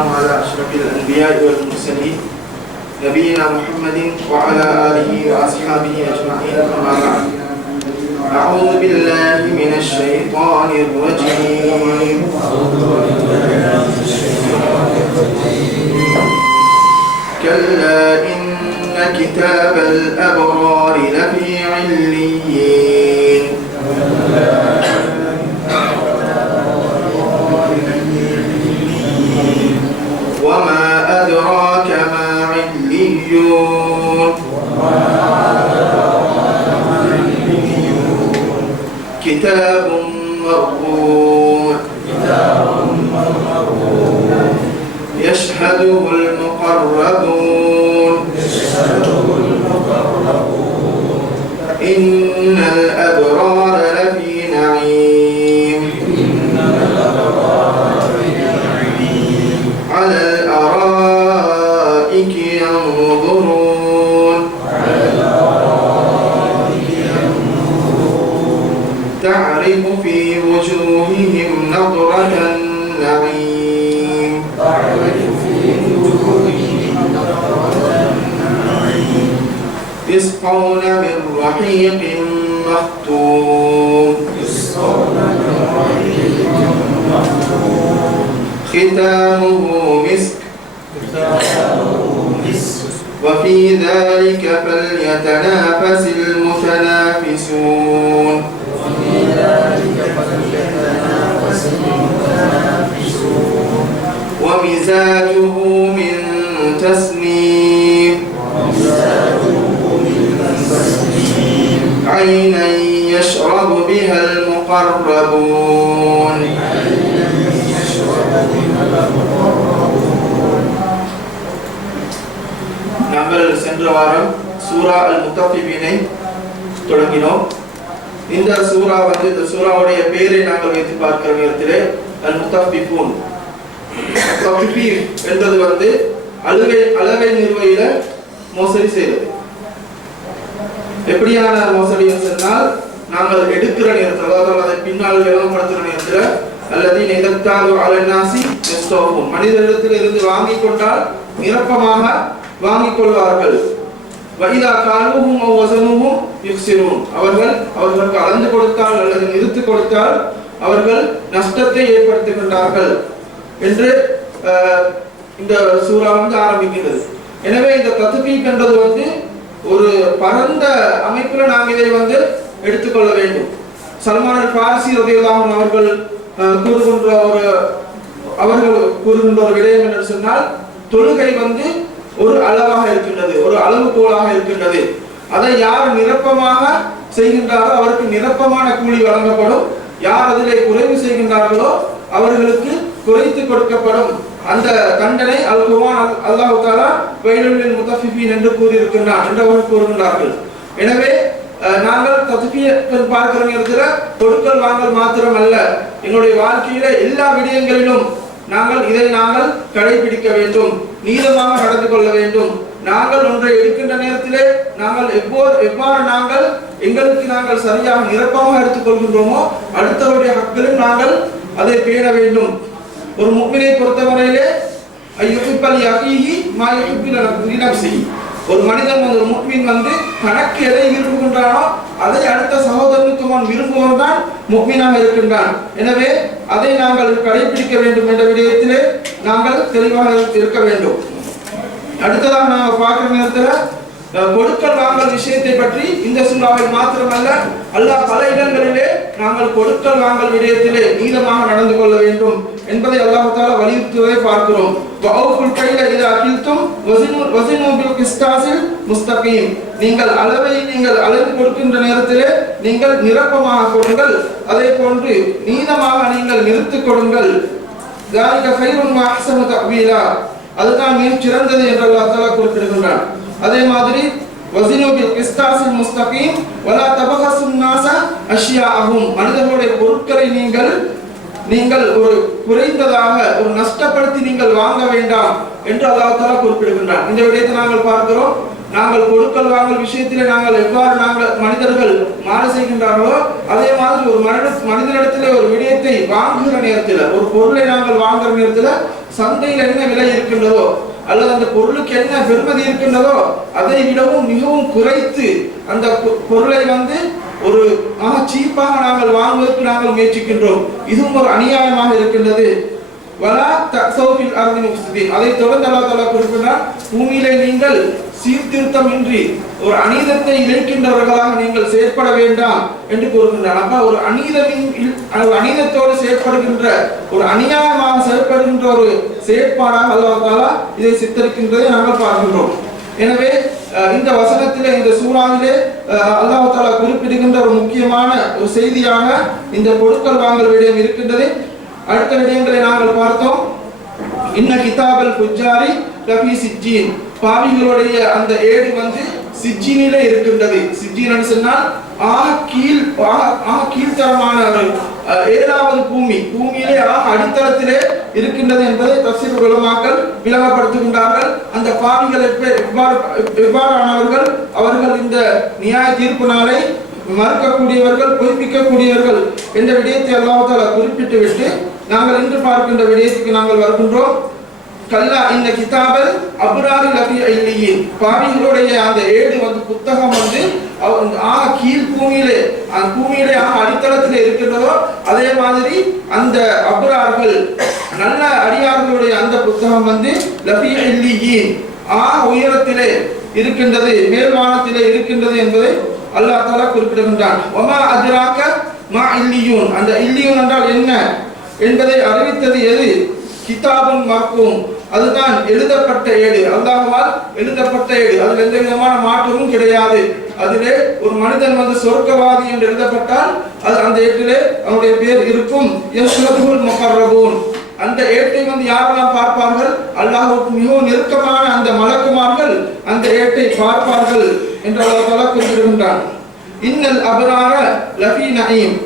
على أشرف الأنبياء والمرسلين نبينا محمد وعلى آله وأصحابه أجمعين أما بعد. أعوذ بالله من الشيطان الرجيم. كلا إن كتاب الأبرار لفي عليين. إن الأبرار يسقون من رحيق مختوم ختامه مسك. وفي ذلك فليتنافس المتنافسون. عينا يشرب بها المقربون நாங்கள் சென்ற வாரம் சூரா அல் முத்தஃபிபினை தொடங்கினோம் இந்த சூரா வந்து இந்த சூராவுடைய பெயரை நாங்கள் வைத்து பார்க்கிற நேரத்திலே அல் முத்தஃபிபூன் தஃபீஃப் என்பது வந்து அழுகை அளவை நிர்வகில மோசடி செய்வது எப்படியான மோசடின்னு சொன்னால் நாங்கள் எடுக்கிற நேரத்தில் அதாவது அதை பின்னால் விளம்பரப்படுத்துகிற நேரத்தில் அல்லது நிகழ்த்தால் அலநாசி நெஸ்டோகும் மனிதரிடத்தில் இருந்து வாங்கி கொண்டால் நிரப்பமாக வாங்கிக் கொள்வார்கள். வயதா காலமும் வசனமும் யுக்சினும் அவர்கள் அவர்களுக்கு அளந்து கொடுத்தால் அல்லது நிறுத்து கொடுத்தால் அவர்கள் நஷ்டத்தை ஏற்படுத்துகின்றார்கள் என்று இந்த சூறா வந்து ஆரம்பிக்கிறது. எனவே இந்த தத்துவீப் என்பது வந்து ஒரு பரந்த அமைப்புல நாம் இதை வந்து எடுத்துக்கொள்ள வேண்டும். சல்மான் அல் பாரசி அவர்கள் அஹ், கூறுகின்ற ஒரு அவர்கள் கூறுகின்ற ஒரு விடயம் என்று சொன்னால் தொழுகை வந்து ஒரு அளவாக இருக்கின்றது ஒரு அளவுகோலாக இருக்கின்றது. அதை யார் நிரப்பமாக செய்கின்றாரோ அவருக்கு நிரப்பமான கூலி வழங்கப்படும். யார் அதிலே குறைவு செய்கின்றார்களோ அவர்களுக்கு குறைத்து கொடுக்கப்படும். அந்த தண்டனை அல் குர்ஆன் அல்- அல்லாஹ் தாலா வயலுல் முத்தஃபிஃபீன் என்று கூறியிருக்கின்றான் என்று அவர்கள் கூறுகின்றார்கள். எனவே அஹ், நாங்கள் தத்துஃபியத்தில் பார்க்கிற இருக்கிற கொடுக்கல் வாங்கல் மாத்திரம் அல்ல எங்களுடைய வாழ்க்கையில எல்லா விடயங்களிலும் நாங்கள் இதை நாங்கள் கடைபிடிக்க வேண்டும் நீளமாக நடந்து கொள்ள வேண்டும். நாங்கள் ஒன்றை எடுக்கின்ற நேரத்திலே நாங்கள் எப்போ எவ்வாறு நாங்கள் எங்களுக்கு நாங்கள் சரியாக நிரப்பமாக எடுத்துக்கொள்கின்றோமோ அடுத்தவருடைய ஹக்கிலும் நாங்கள் அதை பேண வேண்டும். ஒரு முக்மினை பொறுத்தவரையிலே ஐயுப்பில் யகீஹி மா யுப்பில் நப்சி ஒரு மனிதன் வந்து ஒரு முக்மின் வந்து தனக்கு எதை விரும்புகின்றானோ அதை அடுத்த சகோதரனுக்கு அவன் விரும்புவன் தான் முக்மீனாக இருக்கின்றான். எனவே அதை நாங்கள் கடைபிடிக்க வேண்டும் என்ற விடயத்திலே நாங்கள் தெளிவாக இருக்க வேண்டும். அடுத்ததாக நாங்கள் பார்க்கிற நேரத்தில் கொடுக்கல் வாங்கல் விஷயத்தை பற்றி இந்த சூறாவில் மாத்திரமல்ல அல்லாஹ் பல இடங்களிலே நாங்கள் கொடுக்கல் வாங்கல் விடயத்திலே நீளமாக நடந்து கொள்ள வேண்டும் என்பதை அல்லாஹால வலியுறுத்துவதை பார்க்கிறோம். நீங்கள் அளவை நீங்கள் அளவு கொடுக்கின்ற நேரத்திலே நீங்கள் நிரப்பமாக கொடுங்கள் அதே போன்று நீளமாக நீங்கள் நிறுத்திக் கொடுங்கள். அதுதான் மிக சிறந்தது என்று அல்லாஹால குறிப்பிடுகின்றான். அதே மாதிரி வசினோபில் கிஸ்தாசில் முஸ்தகீம் வலா தபகசுன் நாஸ அஷ்யாஅஹும். மனிதர்களுடைய பொருட்களை நீங்கள் நீங்கள் ஒரு குறைந்ததாக ஒரு நஷ்டப்படுத்தி நீங்கள் வாங்க வேண்டாம் என்று அல்லாஹால குறிப்பிடுகின்றார் குறிப்பிடுகின்றான். இந்த விடயத்தை நாங்கள் பார்க்கிறோம். நாங்கள் கொடுக்கல் வாங்கல் விஷயத்திலே நாங்கள் எவ்வாறு நாங்கள் மனிதர்கள் மாறு செய்கின்றார்களோ அதே மாதிரி ஒரு மனித மனிதனிடத்திலே ஒரு விடயத்தை வாங்குகிற நேரத்தில் ஒரு பொருளை நாங்கள் வாங்குகிற நேரத்தில் சந்தையில் என்ன விலை இருக்கின்றதோ அல்லது அந்த பொருளுக்கு என்ன பெருமதி இருக்கின்றதோ அதை விடவும் மிகவும் குறைத்து அந்த பொ- பொருளை வந்து ஒரு மக சீப்பாக நாங்கள் வாங்குவதற்கு நாங்கள் முயற்சிக்கின்றோம். இதுவும் ஒரு அநியாயமாக இருக்கின்றது. வலா தசௌபில் அர்தி அதை தொடர்ந்து அல்லா தலா குறிப்பிட்டார் பூமியிலே நீங்கள் சீர்திருத்தமின்றி ஒரு அநீதத்தை இழைக்கின்றவர்களாக நீங்கள் செயற்பட வேண்டாம் என்று கூறுகின்றார் அப்ப ஒரு அநீதமின் ஒரு அநீதத்தோடு செயற்படுகின்ற ஒரு அநியாயமாக செயற்படுகின்ற ஒரு செயற்பாடாக அல்லாஹ் இதை சித்தரிக்கின்றதை நாங்கள் பார்க்கின்றோம். எனவே அஹ், இந்த வசனத்திலே இந்த சூறாவிலே அஹ், அல்லாஹ் குறிப்பிடுகின்ற ஒரு முக்கியமான ஒரு செய்தியாக இந்த கொடுக்கல் வாங்கல் விடயம் இருக்கின்றது. அடுத்த விடயங்களை நாங்கள் பார்த்தோம். இன்ன கிதாபல் குஜாரி லபி சிஜ்ஜீன். பாவிகளுடைய அந்த ஏடு வந்து சிஜினில இருக்கின்றது. சிஜ்ஜீன் சொன்னால் ஆக கீழ் ஆக- கீழ்த்தரமான ஒரு ஏழாவது பூமி. பூமியிலே ஆக அடித்தளத்திலே இருக்கின்றது என்பதை தப்சீர் உலமாக்கள் விளங்கப்படுத்துகின்றார்கள். அந்த பாவிகள் எவ்வாறு எவ்வாறானவர்கள்? அவர்கள் இந்த நியாய தீர்ப்பு நாளை மறுக்கக்கூடியவர்கள் பொய்ப்பிக்கக்கூடியவர்கள் என்ற விடயத்தை அல்லாஹால குறிப்பிட்டு விட்டு நாங்கள் இன்று பார்க்கின்ற விடயத்துக்கு நாங்கள் வருகின்றோம். கல்லா இந்த கிதாபல் அபுராரி லபி ஐலியின் பாவிகளுடைய அந்த ஏடு வந்து புத்தகம் வந்து அவங்க ஆ கீழ் பூமியிலே அந்த பூமியிலே ஆ அடித்தளத்தில் இருக்கின்றதோ அதே மாதிரி அந்த அபுரார்கள் நல்ல அடியார்களுடைய அந்த புத்தகம் வந்து லபி இல்லியின் ஆ உயரத்திலே இருக்கின்றது மேல்வானத்திலே இருக்கின்றது என்பதை அல்லாஹ் தாலா குறிப்பிடுகின்றான். ஒமா அதிராக்க மா இல்லியூன் அந்த இல்லியூன் என்றால் என்ன? என்பதை அறிவித்தது எது? கிதாபும் மக்கும் அதுதான் எழுதப்பட்ட ஏடு. அல்லாஹ்வால் எழுதப்பட்ட ஏடு. அதில் எந்த விதமான மாற்றமும் கிடையாது. அதிலே ஒரு மனிதன் வந்து சொர்க்கவாதி என்று எழுதப்பட்டால் அது அந்த ஏட்டிலே அவனுடைய பேர் இருக்கும். யஸ்லதுல் அந்த ஏட்டை வந்து யாரெல்லாம் பார்ப்பார்கள்? அல்லாஹுக்கு மிகவும் நெருக்கமான அந்த மலக்குமார்கள் அந்த ஏட்டை பார்ப்பார்கள் என்று அல்லாஹ் குறிப்பிடுகின்றான் இன்னல் அபரார லபி நயீம்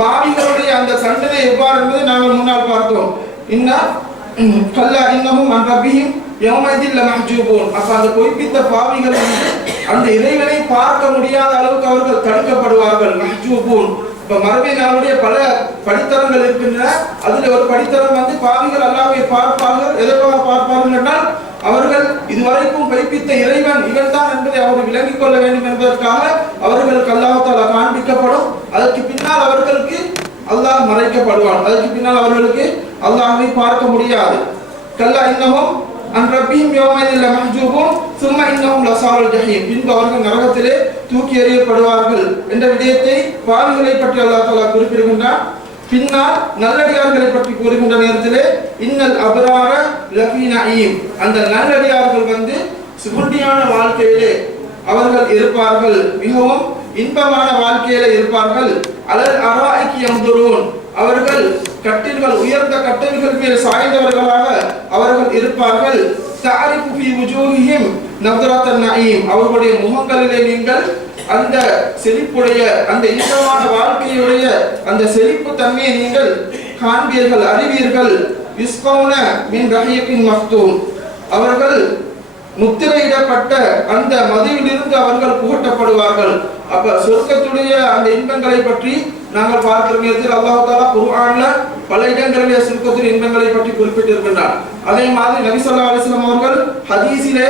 பாவிகளுடைய அந்த தண்டனை எவ்வாறு என்பதை நாங்கள் முன்னால் பார்த்தோம். இன்னா கல்லா இன்னமும் அன் ரப்பிஹிம் யௌமைதில் லமஹ்ஜூபூன் அப்ப அந்த பொய்ப்பித்த பாவிகள் வந்து அந்த இறைவனை பார்க்க முடியாத அளவுக்கு அவர்கள் தடுக்கப்படுவார்கள். மஹ்ஜூபூன். இப்ப மறுமை நாளுடைய பல படித்தரங்கள் இருக்கின்றன. அதுல ஒரு படித்தரம் வந்து பாவிகள் அல்லாவை பார்ப்பார்கள். எதற்காக பார்ப்பார்கள் என்றால் அவர்கள் இதுவரைக்கும் பொய்ப்பித்த இறைவன் இவன்தான் என்பதை அவர்கள் விளங்கிக் கொள்ள வேண்டும் என்பதற்காக அவர்களுக்கு அல்லாஹால காண்பிக்கப்படும். அதற்கு பின்னால் அவர்களுக்கு அல்லாஹ் மறைக்கப்படுவான். அதற்கு பின்னால் அவர்களுக்கு அல்லாஹ்வை பார்க்க முடியாது. கல்லா இன்னமும் அன் ரப்பியும் யோமைதில் மஹ்ஜூபும் சும்மா இன்னமும் லசாருல் ஜஹீம். பின்பு அவர்கள் நரகத்திலே தூக்கி எறியப்படுவார்கள் என்ற விடயத்தை பாவிகளை பற்றி அல்லாஹ் தாலா குறிப்பிடுகின்றான். பின்னால் நல்லடியார்களை பற்றி கூறுகின்ற நேரத்திலே இன்னல் அபரார லஃபி நயீம் அந்த நல்லடியார்கள் வந்து சுகுண்டியான வாழ்க்கையிலே அவர்கள் இருப்பார்கள். மிகவும் இன்பமான வாழ்க்கையில இருப்பார்கள். அலல் அராய்க்கு எம்புரூன் அவர்கள் கட்டில்கள் உயர்ந்த கட்டில்கள் மேல் சாய்ந்தவர்களாக அவர்கள் இருப்பார்கள். தாரிஃபு ஃபீ வுஜூஹிஹிம் நத்ரத்தன் அவர்களுடைய முகங்களிலே நீங்கள் அந்த செழிப்புடைய அந்த இன்பமான வாழ்க்கையுடைய அந்த செழிப்பு தன்மையை நீங்கள் காண்பீர்கள் அறிவீர்கள். யுஸ்கௌன மின் ரஹீக்கின் மக்தூம் அவர்கள் முத்திரையிடப்பட்ட அந்த மதியிலிருந்து அவர்கள் புகட்டப்படுவார்கள். அப்ப சொர்க்கத்துடைய அந்த இன்பங்களை பற்றி நாங்கள் பார்க்கிற நேரத்தில் அல்லாஹாலா குர்ஆன்ல பல இடங்களிலே சுருக்கத்தின் இன்பங்களை பற்றி குறிப்பிட்டிருக்கின்றார். அதே மாதிரி நபிசல்லா அலிஸ்லாம் அவர்கள் ஹதீஸிலே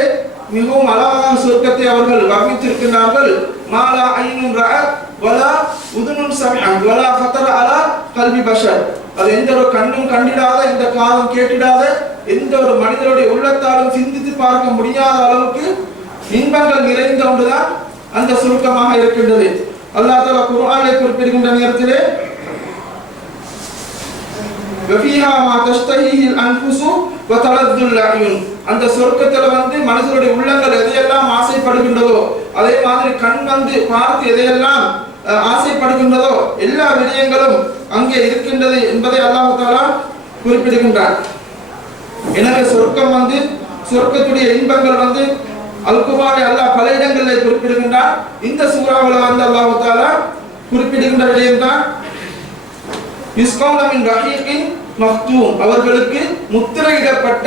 மிகவும் அழகான சுருக்கத்தை அவர்கள் வர்ணித்திருக்கிறார்கள் மாலா ஐனும் ரஅத் வலா உதுனும் சமிஅத் வலா ஃபதர அலா கல்வி பஷர். அது எந்த ஒரு கண்ணும் கண்டிடாத எந்த காதும் கேட்டிடாத எந்த ஒரு மனிதனுடைய உள்ளத்தாலும் சிந்தித்து பார்க்க முடியாத அளவுக்கு இன்பங்கள் நிறைந்த ஒன்றுதான் அந்த சுருக்கமாக இருக்கின்றது. அல்லா தஆலா குர்ஆனிலே குறிப்பிடுகின்ற நேரத்திலே வஃபீஹா மா வ அயுன் அந்த சொர்க்கத்துல வந்து மனசுடைய உள்ளங்கள் எதையெல்லாம் ஆசைப்படுகின்றதோ அதே மாதிரி கண் வந்து பார்த்து எதையெல்லாம் அஹ், ஆசைப்படுகின்றதோ எல்லா விடயங்களும் அங்கே இருக்கின்றது என்பதை அல்லாஹ் தஆலா குறிப்பிடுகின்றார். எனவே சொர்க்கம் வந்து சொர்க்கத்துடைய இன்பங்கள் வந்து அல்குமாரை அல்லாஹ் பல இடங்களில் குறிப்பிடுகின்றான். இந்த சூறாவில் வந்து அல்லாஹு தாலா குறிப்பிடுகின்ற விடயம் தான் யுஸ்கௌன ரஹீக்கின் மக்தூம். அவர்களுக்கு முத்திரையிடப்பட்ட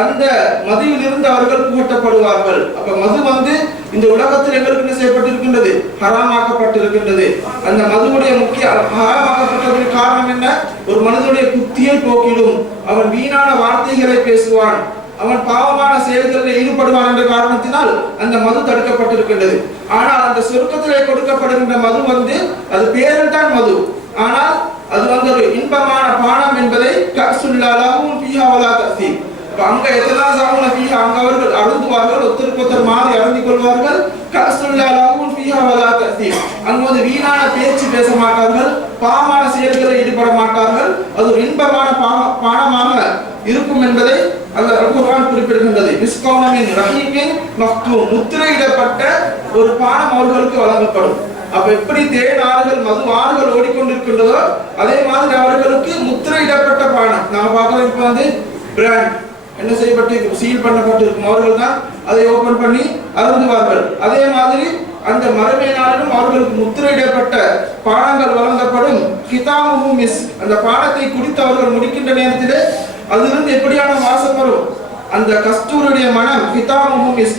அந்த மதுவிலிருந்து அவர்கள் புகட்டப்படுவார்கள் அப்ப மது வந்து இந்த உலகத்தில் எங்களுக்கு என்ன செய்யப்பட்டிருக்கின்றது? ஹராமாக்கப்பட்டிருக்கின்றது. அந்த மதுவுடைய முக்கிய ஹராமாக்கப்பட்டதற்கு காரணம் என்ன? ஒரு மனிதனுடைய புத்தியை போக்கிடும். அவன் வீணான வார்த்தைகளை பேசுவான். அவன் பாவமான செயல்களில் ஈடுபடுவான் என்ற காரணத்தினால் அந்த மது தடுக்கப்பட்டிருக்கின்றது. ஆனால் அந்த சொருக்கத்திலே கொடுக்கப்படுகின்ற மது வந்து அது பேரில் தான் மது. ஆனால் அது வந்து ஒரு இன்பமான பானம் என்பதை கசுல்லாவும் பீஹாவலா தசீம் அங்க எத்தனா சாவுன பீஹா அங்க அவர்கள் அருந்துவார்கள் ஒருத்தருக்கு ஒருத்தர் மாறி அருந்திக் கொள்வார்கள் கசுல்லாவும் பீஹாவலா தசீம் அங்க வந்து வீணான பேச்சு பேச மாட்டார்கள் பாவமான செயல்களில் ஈடுபட மாட்டார்கள். அது ஒரு இன்பமான பானமாக இருக்கும் என்பதை அல்ல குர்ஆன் குறிப்பிடுகின்றது. மிஸ்கௌனமின் ரஹீமின் மக்தூம் முத்திரையிடப்பட்ட ஒரு பானம் அவர்களுக்கு வழங்கப்படும். அப்ப எப்படி தேன் ஆறுகள் மது ஆறுகள் ஓடிக்கொண்டிருக்கின்றதோ அதே மாதிரி அவர்களுக்கு முத்திரையிடப்பட்ட பானம். நாம பார்க்கலாம் இப்ப வந்து பிராண்ட் என்ன செய்யப்பட்டு சீல் பண்ணப்பட்டிருக்கும். அவர்கள் தான் அதை ஓபன் பண்ணி அருந்துவார்கள். அதே மாதிரி அந்த மறுமை நாளிலும் அவர்களுக்கு முத்திரையிடப்பட்ட பானங்கள் வழங்கப்படும். கிதாமும் மிஸ். அந்த பானத்தை குடித்து அவர்கள் முடிக்கின்ற நேரத்திலே அதுலேருந்து எப்படியான வாசம் வரும்? அந்த கஸ்தூருடைய மனம் பிதாமகம் மிஸ்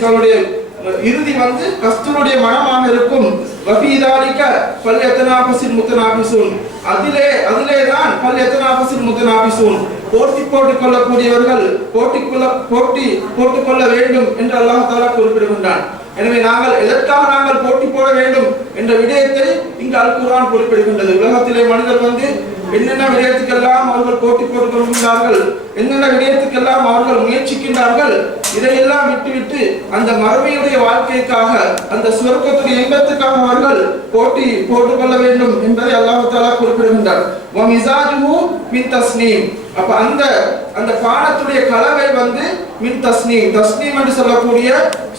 இறுதி வந்து கஸ்தூருடைய மனமாக இருக்கும். வபீதாலிக்க பல் எத்தனாபசின் முத்தனாபிசூன். அதிலே அதிலே தான் பல் எத்தனாபசின் முத்தனாபிசூன். போட்டி போட்டுக் கொள்ளக்கூடியவர்கள் போட்டிக்குள்ள போட்டி போட்டுக் கொள்ள வேண்டும் என்று அல்லாஹ் தாலா குறிப்பிடுகின்றான். எனவே நாங்கள் எதற்காக நாங்கள் போட்டி போட வேண்டும் என்ற விடயத்தை இங்கு அல் குறிப்பிடுகின்றது. உலகத்திலே மனிதர் வந்து என்னென்ன விடயத்துக்கெல்லாம் அவர்கள் போட்டி போட்டுக் கொள்கின்றார்கள் என்னென்ன விடயத்துக்கெல்லாம் அவர்கள் முயற்சிக்கின்றார்கள் இதையெல்லாம் விட்டுவிட்டு அந்த மறுமையுடைய வாழ்க்கைக்காக அந்த சுவர்க்கத்துடைய இன்பத்துக்காக அவர்கள் போட்டி போட்டுக் கொள்ள வேண்டும் என்பதை அல்லாஹு தாலா குறிப்பிடுகின்றார். அப்ப அந்த அந்த பானத்துடைய கலவை வந்து மின் தஸ்னி. தஸ்னீம் என்று சொல்லக்கூடிய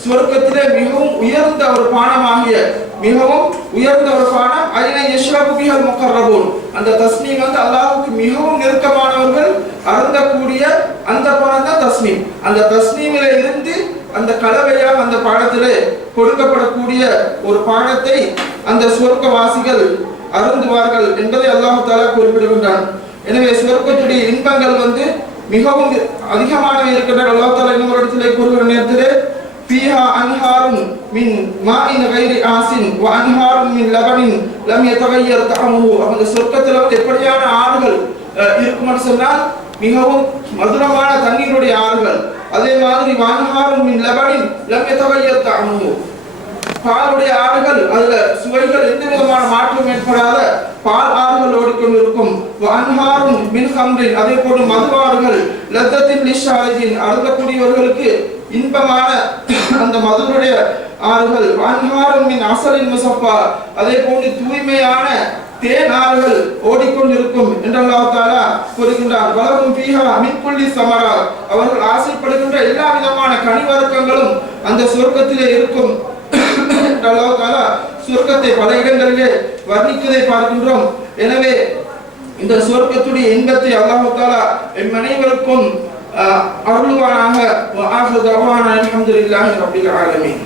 சொர்க்கத்திலே மிகவும் உயர்ந்த ஒரு பானமாகிய மிகவும் உயர்ந்த ஒரு பானம் அதனை யஷ்ரபு பிஹல் முகர்ரபூன். அந்த தஸ்னீம் வந்து அல்லாஹுக்கு மிகவும் நெருக்கமானவர்கள் அருந்தக்கூடிய அந்த பானம் தான் தஸ்னீம் அந்த தஸ்னீமில இருந்து அந்த கலவையாக அந்த பானத்திலே கொடுக்கப்படக்கூடிய ஒரு பானத்தை அந்த சொர்க்கவாசிகள் அருந்துவார்கள் என்பதை அல்லாஹ் தாலா குறிப்பிடுகின்றான். எனவே சுவர்க்கத்துடைய இன்பங்கள் வந்து மிகவும் அதிகமானவை இருக்கின்றன அல்லாஹ் தாலா இன்னொரு இடத்திலே கூறுகிற நேரத்திலே فيها أنهار من ماء غير آسن وأنهار من لبن لم يتغير طعمه அந்த சொர்க்கத்தில் வந்து எப்படியான ஆறுகள் அஹ், இருக்கும்னு சொன்னால் மிகவும் மதுரமான தண்ணீருடைய ஆறுகள் அதே மாதிரி வான்ஹாரும் மின் லபனின் லம் யதகய்யர் தஅமுஹு பாலுடைய ஆறுகள் அதுல சுவைகள் எந்த விதமான மாற்றம் ஏற்படாத பால் ஆறுகள் ஓடிக்கொண்டிருக்கும். அன்ஹாரும் மின்ஹம்ரின் அதே போன்று மதுவாறுகள் லத்தத்தின் லிஷாரஜின் அருந்தக்கூடியவர்களுக்கு இன்பமான அந்த மதுனுடைய ஆறுகள். அன்ஹாரும் மின் அசலின் முசப்பா அதே போன்று தூய்மையான தேன் ஆறுகள் ஓடிக்கொண்டிருக்கும் என்று கூறுகின்றார் வளரும் பீஹா மின் சமரா அவர்கள் ஆசைப்படுகின்ற எல்லா விதமான கனிவர்க்கங்களும் அந்த சொர்க்கத்திலே இருக்கும். என்று அல்லாஹ் தாலா சொர்க்கத்தை பல இடங்களிலே வர்ணிக்கதை பார்க்கின்றோம். எனவே இந்த சொர்க்கத்துடைய இன்பத்தை அல்லாஹு தாலா எம் அனைவருக்கும் அஹ், அருள்வானாக வ ஆஹிரு தஅவானா ஆலமீன்.